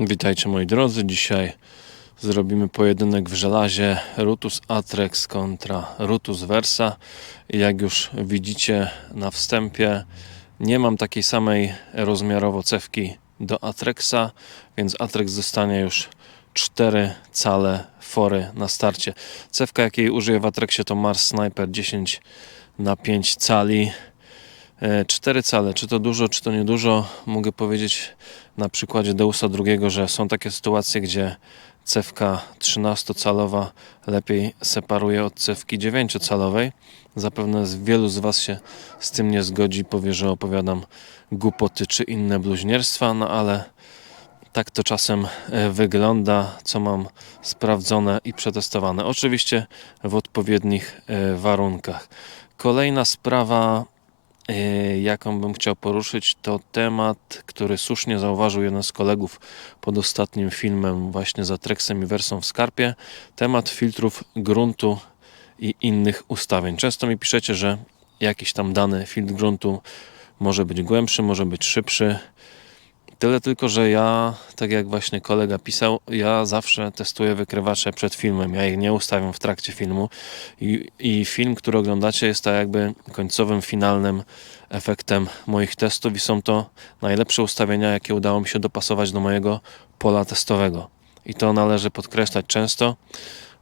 Witajcie moi drodzy, dzisiaj zrobimy pojedynek w żelazie Rutus Atrex kontra Rutus Versa i jak już widzicie na wstępie, nie mam takiej samej rozmiarowo cewki do Atrexa, więc Atrex dostanie już 4 cale fory na starcie. Cewka jakiej użyję w Atrexie to Mars Sniper 10 na 5 cali. 4 cale, czy to dużo, czy to niedużo? Mogę powiedzieć na przykładzie Deusa II, że są takie sytuacje, gdzie cewka 13-calowa lepiej separuje od cewki 9-calowej. Zapewne wielu z Was się z tym nie zgodzi, powie, że opowiadam głupoty czy inne bluźnierstwa, no ale tak to czasem wygląda, co mam sprawdzone i przetestowane. Oczywiście w odpowiednich warunkach. Kolejna sprawa, jaką bym chciał poruszyć, to temat, który słusznie zauważył jeden z kolegów pod ostatnim filmem właśnie z Atrexem i Versą w Skarpie. Temat filtrów gruntu i innych ustawień. Często mi piszecie, że jakiś tam dany filtr gruntu może być głębszy, może być szybszy. Tyle tylko, że ja, tak jak właśnie kolega pisał, ja zawsze testuję wykrywacze przed filmem. Ja ich nie ustawiam w trakcie filmu i film, który oglądacie, jest tak jakby końcowym, finalnym efektem moich testów i są to najlepsze ustawienia, jakie udało mi się dopasować do mojego pola testowego. I to należy podkreślać często,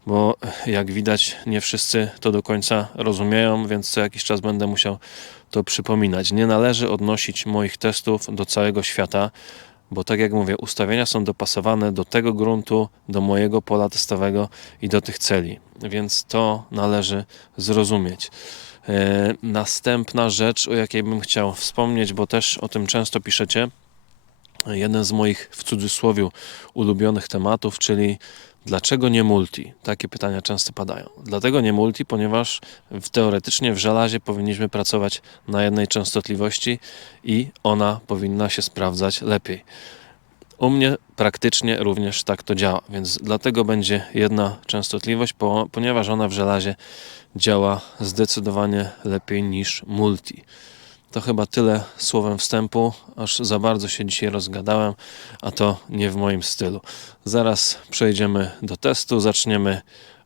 bo jak widać nie wszyscy to do końca rozumieją, więc co jakiś czas będę musiał to przypominać. Nie należy odnosić moich testów do całego świata, bo tak jak mówię, ustawienia są dopasowane do tego gruntu, do mojego pola testowego i do tych celi, więc to należy zrozumieć. Następna rzecz, o jakiej bym chciał wspomnieć, bo też o tym często piszecie, jeden z moich w cudzysłowie ulubionych tematów, czyli dlaczego nie multi? Takie pytania często padają. Dlatego nie multi, ponieważ teoretycznie w żelazie powinniśmy pracować na jednej częstotliwości i ona powinna się sprawdzać lepiej. U mnie praktycznie również tak to działa, więc dlatego będzie jedna częstotliwość, ponieważ ona w żelazie działa zdecydowanie lepiej niż multi. To chyba tyle słowem wstępu, aż za bardzo się dzisiaj rozgadałem, a to nie w moim stylu. Zaraz przejdziemy do testu, zaczniemy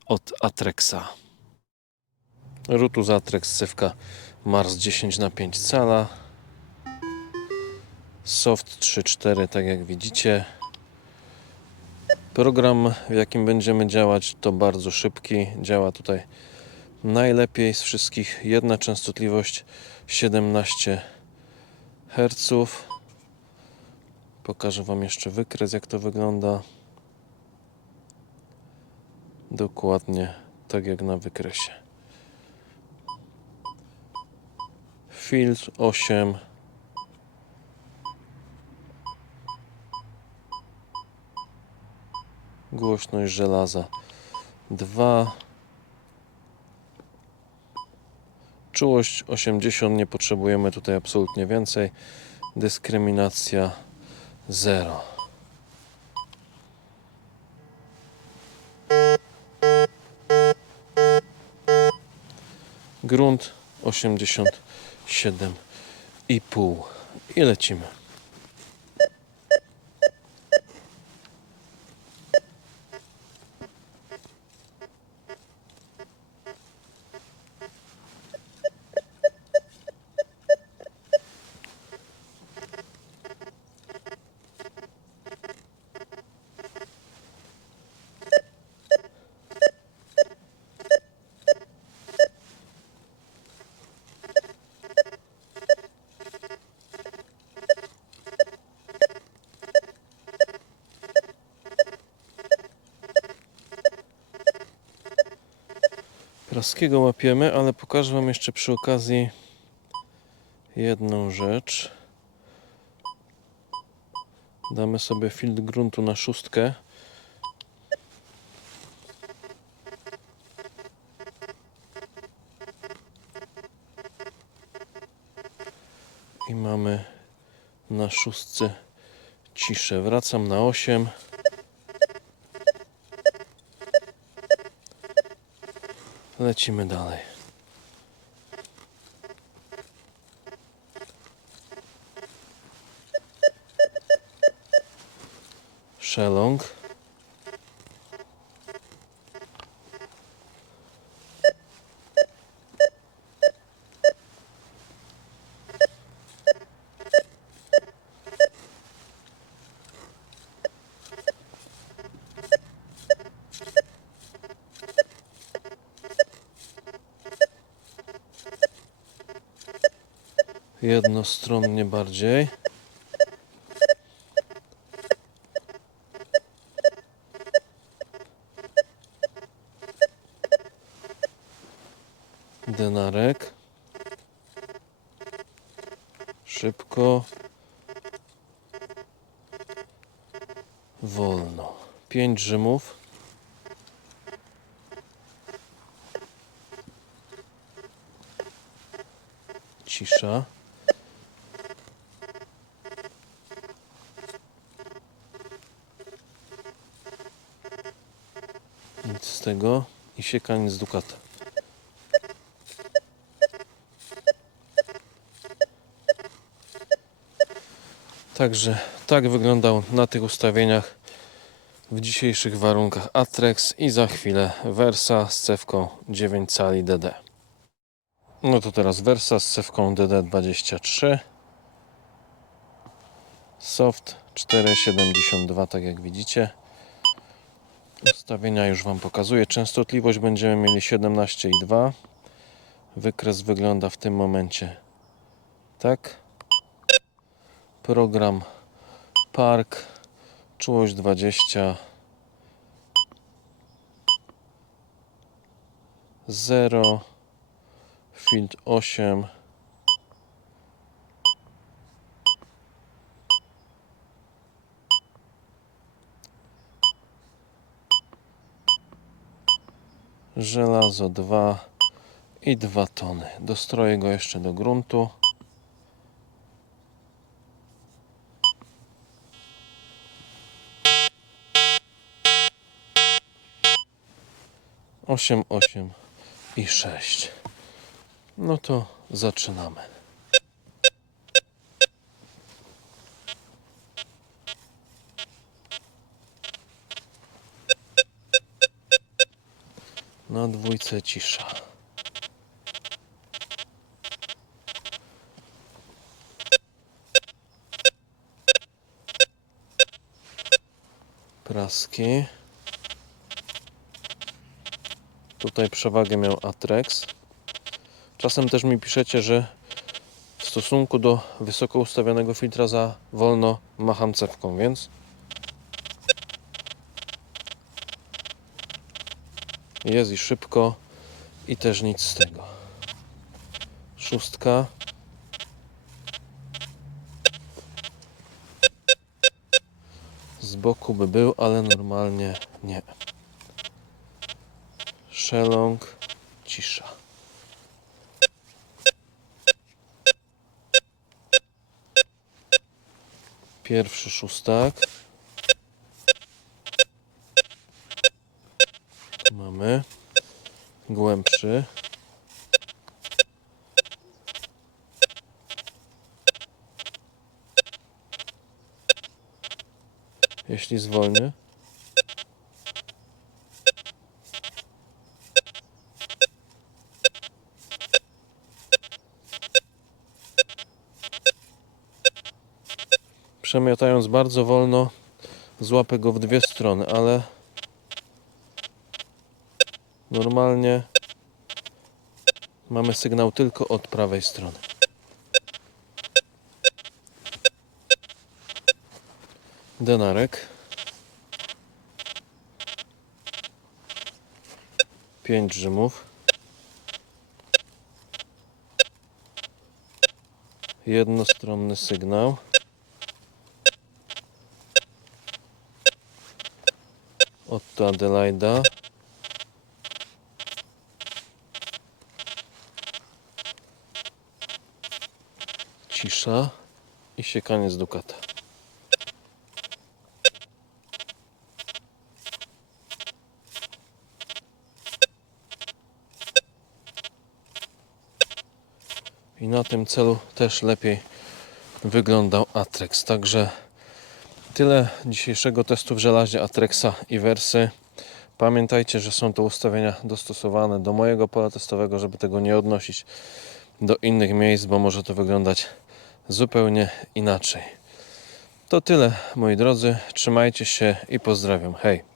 od Atrexa. Rutus Atrex cewka Mars 10 na 5 cala. Soft 3.4, tak jak widzicie. Program, w jakim będziemy działać, to bardzo szybki. Działa tutaj najlepiej z wszystkich. Jedna częstotliwość 17 Hz. Pokażę Wam jeszcze wykres, jak to wygląda. Dokładnie tak jak na wykresie. Filtr 8. Głośność żelaza 2. Czułość 80. Nie potrzebujemy tutaj absolutnie więcej. Dyskryminacja 0. Grunt 87,5 i lecimy. Praskiego łapiemy, ale pokażę Wam jeszcze przy okazji jedną rzecz. Damy sobie filtr gruntu na 6. I mamy na 6 ciszę. Wracam na 8. Lecimy dalej. Szelong. Jednostronnie bardziej. Denarek. Szybko. Wolno. 5 rzymów. Cisza. Nic z tego. I siekaniec dukata. Także tak wyglądał na tych ustawieniach w dzisiejszych warunkach Atrex i za chwilę Versa z cewką 9 cali DD. No to teraz Versa z cewką DD23. Soft 4,72, tak jak widzicie. Ustawienia już Wam pokazuję. Częstotliwość będziemy mieli 17,2. Wykres wygląda w tym momencie tak. Program Park, czułość 20, 0, field 8, żelazo 2 i 2 tony. Dostroję go jeszcze do gruntu. Osiem, 8 i 6. No to zaczynamy. Na dwójce cisza. Praski. Tutaj przewagę miał Atrex. Czasem też mi piszecie, że w stosunku do wysoko ustawionego filtra za wolno macham cewką, więc jest i szybko i też nic z tego. 6. Z boku by był, ale normalnie nie. Szelong, cisza. Pierwszy 6. Mamy głębszy. Jeśli zwolnię, przemiatając bardzo wolno, złapę go w dwie strony, ale normalnie mamy sygnał tylko od prawej strony. Denarek. 5 rzymów. Jednostronny sygnał. Otto Adelaida. Cisza i siekaniec dukata. I na tym celu też lepiej wyglądał Atrex. Także tyle dzisiejszego testu w żelazie Atrexa i Versy. Pamiętajcie, że są to ustawienia dostosowane do mojego pola testowego, żeby tego nie odnosić do innych miejsc, bo może to wyglądać zupełnie inaczej. To tyle, moi drodzy. Trzymajcie się i pozdrawiam. Hej!